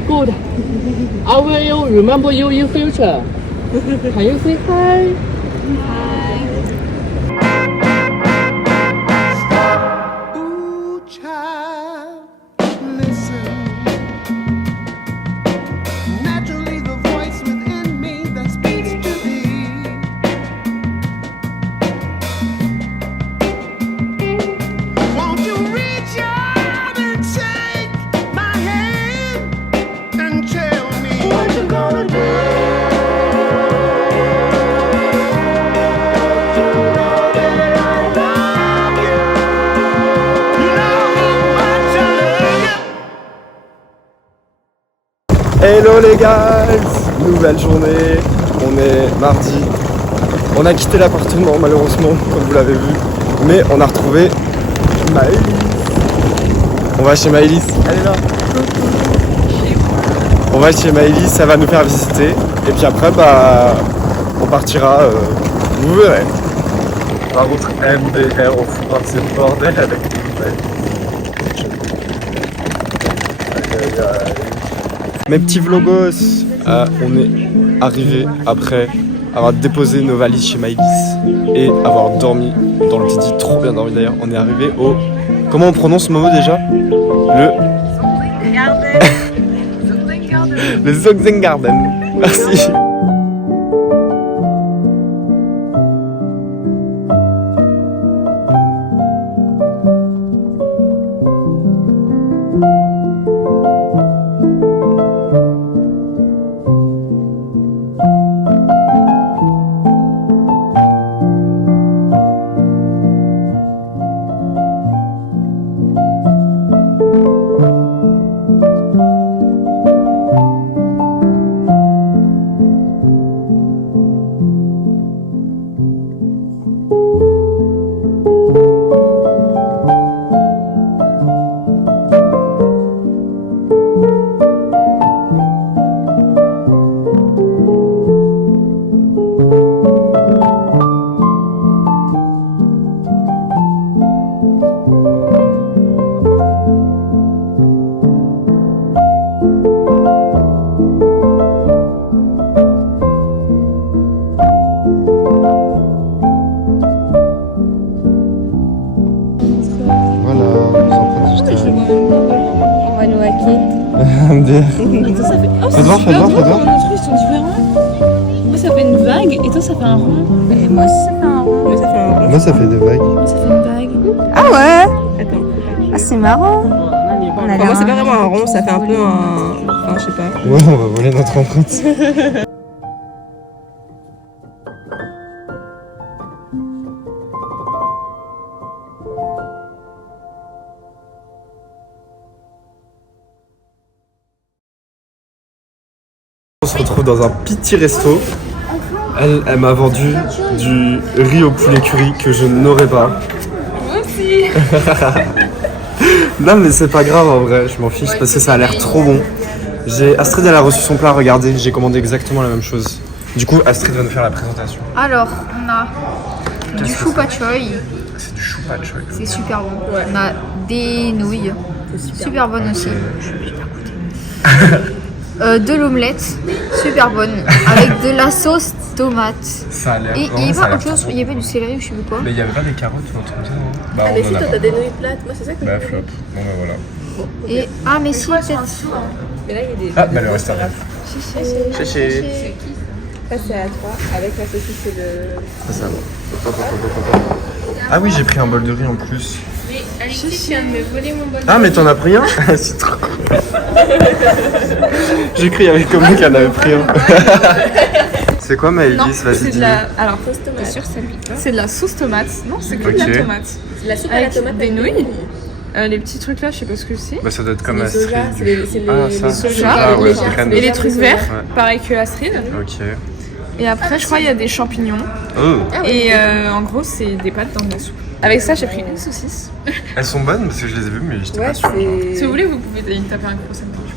good. I will remember you in future. Can you say hi? Ooh, child, listen. Naturally, the voice within me that speaks to thee. Won't you reach out and take my hand and tell me what you gonna do? Hello les gars, nouvelle journée, on est mardi, on a quitté l'appartement malheureusement comme vous l'avez vu, mais on a retrouvé Maëlys. On va chez Maëlys, elle est là. On va chez Maëlys, ça va nous faire visiter et puis après on partira, vous verrez. Par contre MDR on fout partir le bordel avec mes petits vlogos, on est arrivé après avoir déposé nos valises chez Maëlys et avoir dormi dans le Didi, trop bien dormi d'ailleurs. On est arrivé au... Comment on prononce ce mot déjà? Le Zogzengarden. Merci. Fais voir. Nos trucs sont différents. Moi ça fait une vague et toi ça fait un rond. Et moi aussi ça fait un rond. Moi ça fait un rond. Moi ça fait des vagues. Moi ça fait une vague. Ah ouais. Attends. Ah c'est marrant. Moi c'est pas vraiment un rond, ça fait un peu un... Enfin je sais pas. Ouais, on va voler notre empreinte. On se retrouve dans un petit resto. Elle m'a vendu du riz au poulet curry que je n'aurais pas. Moi aussi. Non mais c'est pas grave en vrai, je m'en fiche parce que ça a l'air trop bon. Astrid elle a reçu son plat, regardez, j'ai commandé exactement la même chose. Du coup Astrid va nous faire la présentation. Alors on a du chou patchoy. C'est du chou patchoy. C'est super bon. On a des nouilles. Super bonnes aussi. De l'omelette, super bonne, avec de la sauce tomate. Ça a l'air Et il y avait autre chose, il y avait du céleri ou je sais plus quoi. Mais il y avait pas des carottes ou un truc comme ça, non? Bah Ah mais si toi t'as des nouilles plates, moi c'est ça que Bah flop. Bon bah voilà. Et mais si peut-être. Mais là il y a des... Ah bah le reste arrive. Chiché. Ça c'est à toi, avec la saucisse et le... Ça va. Ah oui j'ai pris un bol de riz en plus. Mais Alexis vient de me voler mon bol de Ah mais t'en as pris un? C'est trop cool. J'ai cru avec comment qu'elle en avait pris un. C'est quoi Maëlys? Vas-y c'est de dis. la... Alors, sauce tomate. Sûr, ça pique pas. C'est de la sauce tomate. Non, c'est que de la tomate. C'est la soupe à la Avec tomate des nouilles. Les petits trucs là, je sais pas ce que c'est. Bah ça doit être comme les Astrid. soja, c'est les ça. soja, Ouais, les c'est soja. graines. Et les trucs verts, Ouais. pareil que Astrid. Ok. Et après, je crois qu'il y a des champignons. Oh. Et en gros, c'est des pâtes dans de la soupe. Avec ça, j'ai pris une saucisse. Elles sont bonnes parce que je les ai vues mais j'étais pas sûr. Si vous voulez, vous pouvez taper un gros sandwich.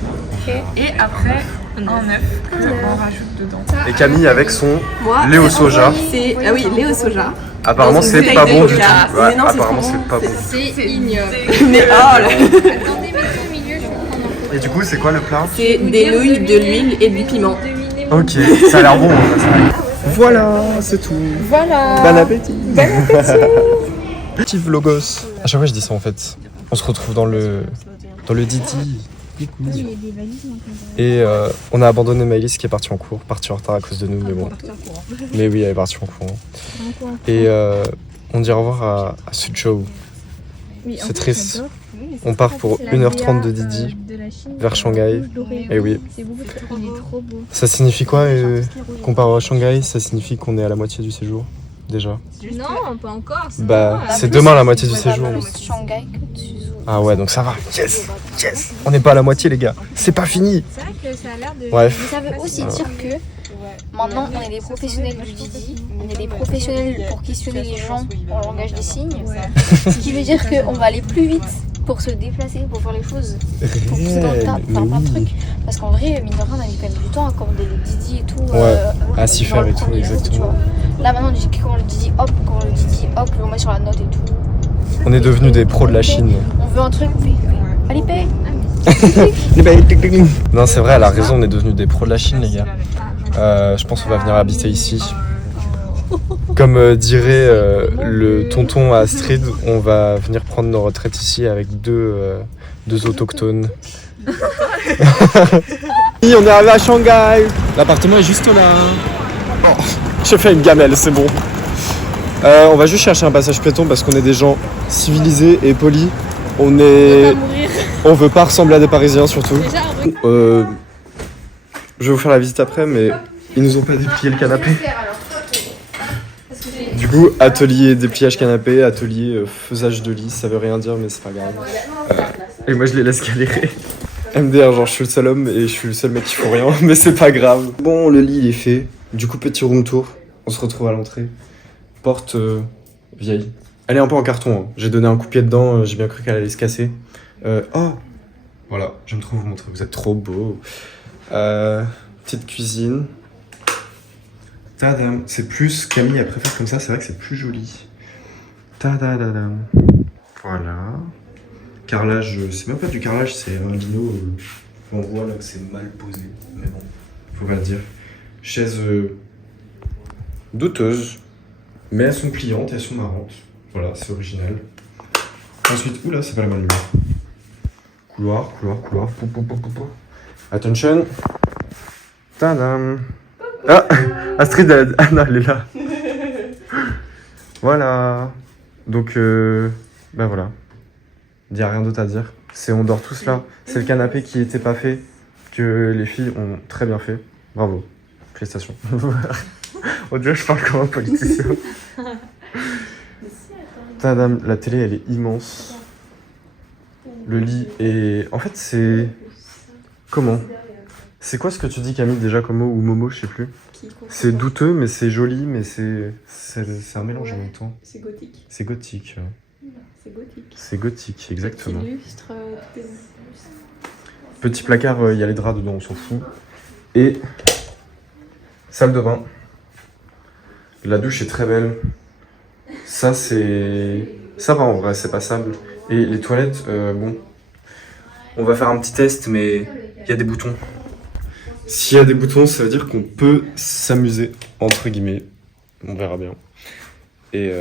Et après, un œuf qu'on rajoute dedans. Et Camille avec son lait au soja. Ah oui, lait au soja. Apparemment c'est bouteille pas de bon du coca. tout. Ouais, Mais non, c'est apparemment trop c'est pas bon. C'est ignoble. Mais oh là. Attendez, mettez au milieu, je vais prendre un Et du coup, c'est quoi le plat? C'est des nouilles, de l'huile et du piment. Ok, ça a l'air bon. Voilà, c'est tout. Voilà. Bon appétit. Petit vlogos. À chaque fois, je dis ça en fait. On se retrouve dans le Didi. Et on a abandonné Maëlys qui est partie en cours, partie en retard à cause de nous, mais bon. Mais oui, elle est partie en cours. Et on dit au revoir à Suzhou. C'est triste. On part pour 1h30 de Didi vers Shanghai. Et oui. Ça signifie quoi qu'on part à Shanghai? Ça signifie qu'on est à la moitié du séjour déjà. Non, pas encore. Bah, c'est demain la moitié du séjour. Shanghai que tu joues. Ah ouais, donc ça va. Yes, yes. On n'est pas à la moitié, les gars. C'est pas fini. C'est vrai que ça a l'air de. Bref. Mais ça veut aussi dire que maintenant on est des professionnels du Didi, on est des professionnels pour questionner les gens en langage des signes. Ce qui veut dire qu'on va aller plus vite pour se déplacer, pour faire les choses, pour pousser dans le tas, faire plein de trucs. Parce qu'en vrai, mine de rien, on a mis quand même du temps à commander le Didi et tout. Ouais, à s'y dans faire le et tout, premier jour, tu exactement. vois. Là maintenant, on dit comment le Didi, hop, on met sur la note et tout. On est devenus des pros de la Chine. On veut un truc, on fait allez, paye. Non, c'est vrai, elle a raison, on est devenus des pros de la Chine, les gars. Je pense qu'on va venir habiter ici. Comme dirait le tonton à Astrid, on va venir prendre nos retraites ici avec deux autochtones. On est arrivé à Shanghai. L'appartement est juste là. Oh, j'ai fait une gamelle, c'est bon. On va juste chercher un passage piéton parce qu'on est des gens civilisés et polis. On veut pas ressembler à des Parisiens surtout. Je vais vous faire la visite après, mais ils nous ont pas déplié le canapé. Du coup, atelier dépliage canapé, atelier faisage de lit, ça veut rien dire mais c'est pas grave. Et moi je les laisse galérer. MDR, genre je suis le seul homme et je suis le seul mec qui fait rien, mais c'est pas grave. Bon, le lit il est fait. Du coup, petit room tour. On se retrouve à l'entrée. Porte vieille. Elle est un peu en carton. Hein. J'ai donné un coup de pied dedans, j'ai bien cru qu'elle allait se casser. Oh, voilà, j'aime trop vous montrer. Vous êtes trop beaux. Petite cuisine. Tadam. C'est plus Camille, elle préfère comme ça. C'est vrai que c'est plus joli. Tadadadam. Voilà. Carrelage, c'est même pas du carrelage, c'est un lino. On voit là que c'est mal posé. Mais bon, faut pas le dire. Chaise douteuse. Mais elles sont pliantes, elles sont marrantes. Voilà, c'est original. Ensuite, oula, c'est pas la bonne lumière. Couloir. Attention. Tadam. Ah, Astrid, Anna, elle est là. Voilà. Donc, ben voilà. Il n'y a rien d'autre à dire. On dort tous là. C'est le canapé qui était pas fait, que les filles ont très bien fait. Bravo. Félicitations. Oh Dieu, je parle comme un politicien. Tadam, la télé, elle est immense. Le lit est... En fait, c'est... Comment? C'est quoi ce que tu dis, Camille, déjà, comme mot, ou Momo, je sais plus. C'est douteux, mais c'est joli, mais c'est un mélange en même temps. C'est gothique. C'est gothique. Ouais. C'est gothique. C'est gothique, exactement. Petit lustre, Petit placard, il y a les draps dedans, on s'en fout. Et salle de bain. La douche est très belle. Ça va en vrai, c'est passable. Et les toilettes, bon. On va faire un petit test, mais il y a des boutons. S'il y a des boutons, ça veut dire qu'on peut s'amuser, entre guillemets. On verra bien. Et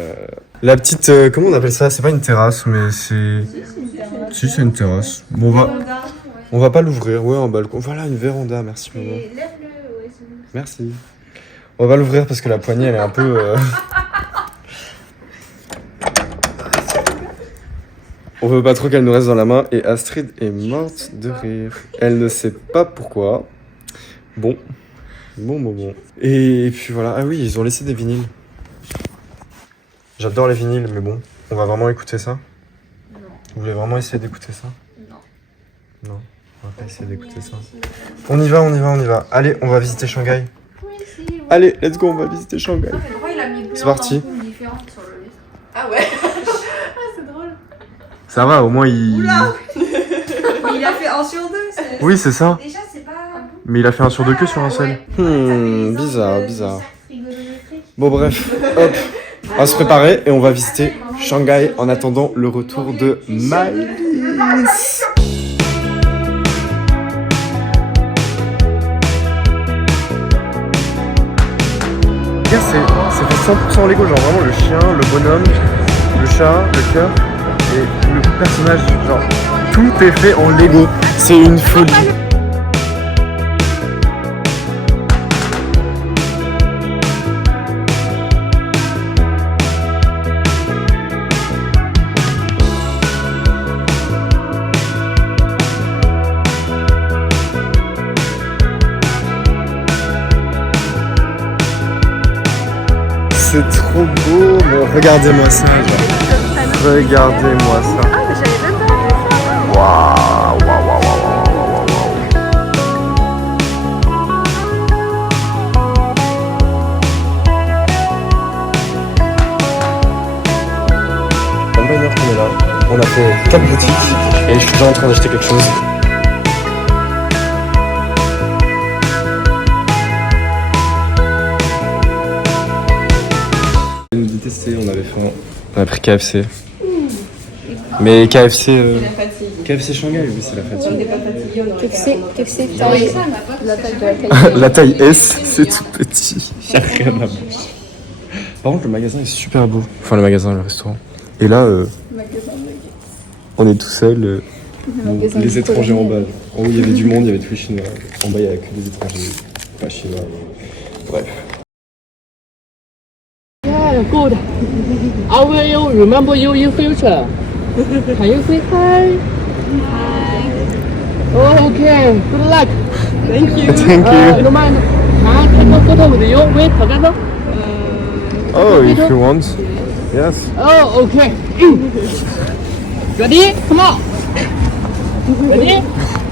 la petite... comment on appelle ça? C'est pas une terrasse, mais c'est... Si, c'est une terrasse. Bon, on va pas l'ouvrir. Ouais, un balcon. Voilà, une véranda. Merci, maman. Merci. On va l'ouvrir parce que la poignée, elle est un peu... On veut pas trop qu'elle nous reste dans la main. Et Astrid est morte de rire. Elle ne sait pas pourquoi. Bon. Et puis voilà. Ah oui, ils ont laissé des vinyles. J'adore les vinyles, mais bon. On va vraiment écouter ça? Non. Vous voulez vraiment essayer d'écouter ça? Non, on va pas essayer d'écouter ça. On y va. Allez, on va visiter Shanghai. Allez, let's go, on va visiter Shanghai. C'est parti. Ah ouais. C'est drôle. Ça va, au moins il... Oula. Il a fait 1 sur 2. Oui, c'est ça. Déjà, c'est pas... Mais il a fait 1 sur 2 que sur un seul. Bizarre. Bon bref, hop. On va se préparer et on va visiter Shanghai en attendant le retour de Maëlys. gars, c'est fait 100% Lego, genre vraiment le chien, le bonhomme, le chat, le cœur et le personnage, genre tout est fait en Lego. C'est une folie. C'est trop beau, mais regardez-moi ça. Regardez-moi ça. Ah, mais j'avais même pas vu ça. Waouh, waouh, waouh, waouh, waouh. Bonne heure qu'on est là. On a fait 4 boutiques et je suis déjà en train d'acheter quelque chose. On nous détestait, on avait faim. On a pris KFC. Mais KFC. KFC Shanghai, oui, c'est la fatigue. KFC taille. La taille de la taille. La taille S, c'est tout petit. Y'a rien à voir. Par contre, le magasin est super beau. Enfin, le magasin, le restaurant. Et là, on est tout seul. Les étrangers en bas. En haut, il y avait du monde, il y avait tous les Chinois. En bas, il n'y avait que des étrangers. Pas chinois. Bref. Yeah, good. I will remember you in future. Can you say hi? Hi. Oh, okay. Good luck. Thank you. No mind. Can I take a photo with you? Wait together. Oh, if you want. Yes. Oh, okay. Ready? Come on. Ready?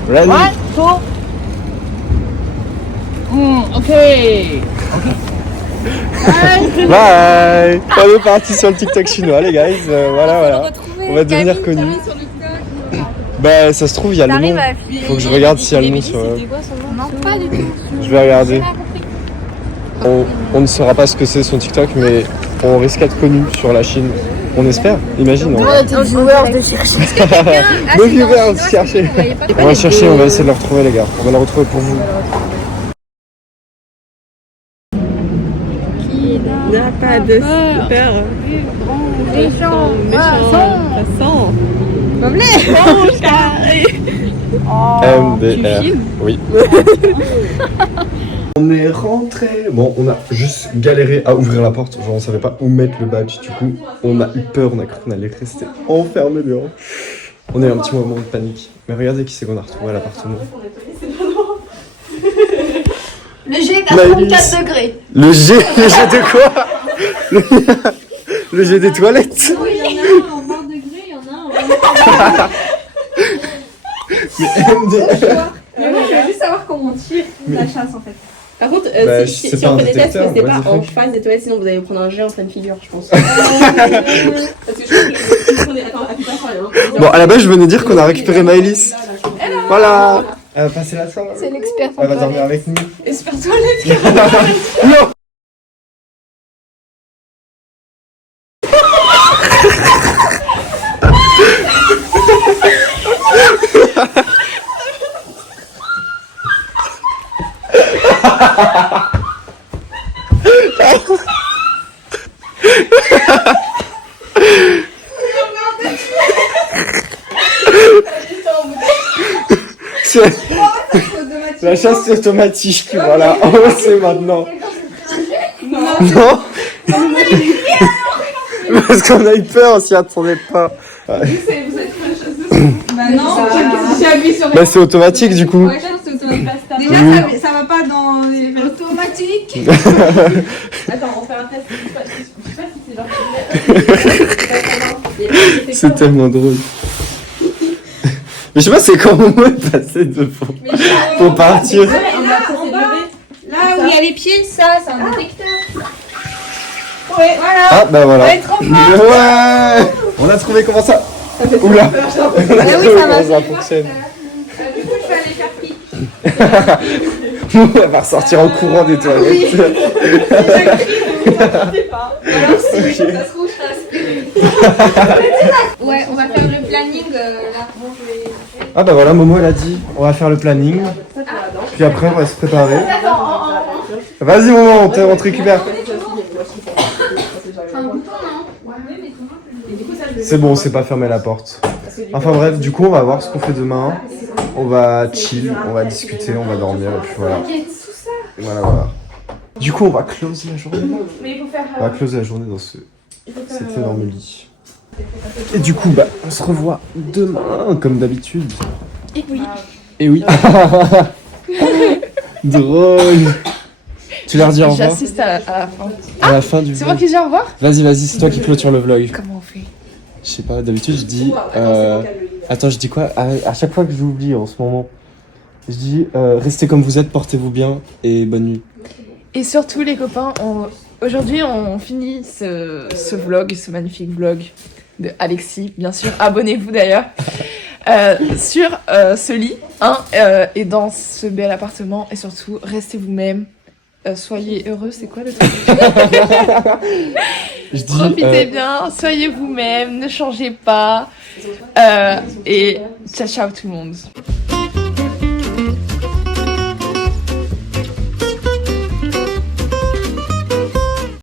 Ready? 1, 2. Okay. Bye. On est parti sur le TikTok chinois, les guys. Voilà. On va devenir connus. Bah, ça se trouve, il y a le nom. Faut que je regarde s'il y a le nom sur. Non, pas du tout. Je vais regarder. On ne saura pas ce que c'est son TikTok, mais on risque d'être connu sur la Chine. On espère, imagine. Nos viewers de chercher. Nos viewers, chercher. On va chercher, on va essayer de le retrouver, les gars. On va le retrouver pour vous. N'a pas de peur. Méchant. Passant. MDR. Oui. On est rentré. Bon, on a juste galéré à ouvrir la porte. Genre, on savait pas où mettre le badge. Du coup, on a eu peur. On a cru qu'on allait rester enfermé dehors. On a eu un petit moment de panique. Mais regardez qui c'est qu'on a retrouvé à l'appartement. Le G est à 34 degrés. Le G de quoi? Le G des toilettes. Oui, il y en a un en 20 degrés, il y en a un en 20 MDR. Mais moi, je veux juste savoir comment on tire la chasse en fait. Par contre, Bah, si c'est pas on un fait des tests, détecteur, c'est pas vas-y, en fais. face des toilettes, sinon vous allez prendre un jet en pleine figure, je pense. Parce que je pense que... Attends, appuie pas sur rien. Bon, à la base, je venais dire qu'on a récupéré Maëlys. Voilà. Elle va passer la soirée. C'est l'expert. Elle va dormir avec nous. Espère toilette. Non. La chasse automatique, voilà, on le sait maintenant. Non. Parce qu'on a eu peur, on s'y attendait pas. Bah non, j'ai appuyé sur Bah c'est automatique du coup. c'est automatique. Déjà, ça va pas dans les automatiques. Attends, on fait un test. Je sais pas si c'est genre... C'est tellement drôle. Mais je sais pas c'est quand Momo est passé devant pour partir. Là, en bas, là où il y a les pieds, ça, c'est un détecteur. Ouais, voilà. Ah bah voilà. Ouais, trop fort. Ouais. On a trouvé comment ça. Oula. On a trouvé comment ça fonctionne. Du coup, je vais aller faire pipi. Momo elle va ressortir en courant des toilettes. Alors si, ça se trouve, je reste. Ouais, on va faire le planning là. Bon, je vais... Ah bah voilà, Momo elle a dit, on va faire le planning. Puis après on va se préparer. Vas-y Momo, on te récupère. C'est bon, on s'est pas fermé la porte. Enfin bref, du coup, on va voir ce qu'on fait demain. On va chill, on va discuter, on va dormir, et puis voilà. Voilà. Du coup, on va close la journée. On va close la journée dans cet énorme lit. Et du coup, bah, on se revoit demain, comme d'habitude. Et oui. Drôle. Tu leur dis au revoir? J'assiste à la fin. À la fin du vlog. C'est moi qui dis au revoir? Vas-y, c'est toi qui clôture le vlog. Comment on fait? Je sais pas, d'habitude je dis... Attends, je dis quoi? À chaque fois que j'oublie en ce moment. Je dis restez comme vous êtes, portez-vous bien et bonne nuit. Et surtout les copains, aujourd'hui on finit ce vlog, ce magnifique vlog de Alexis, bien sûr, abonnez-vous d'ailleurs, sur ce lit, hein, et dans ce bel appartement, et surtout restez vous-même, soyez heureux, c'est quoi le truc? Je dis, Profitez bien, soyez vous-même, ne changez pas, et ciao tout le monde.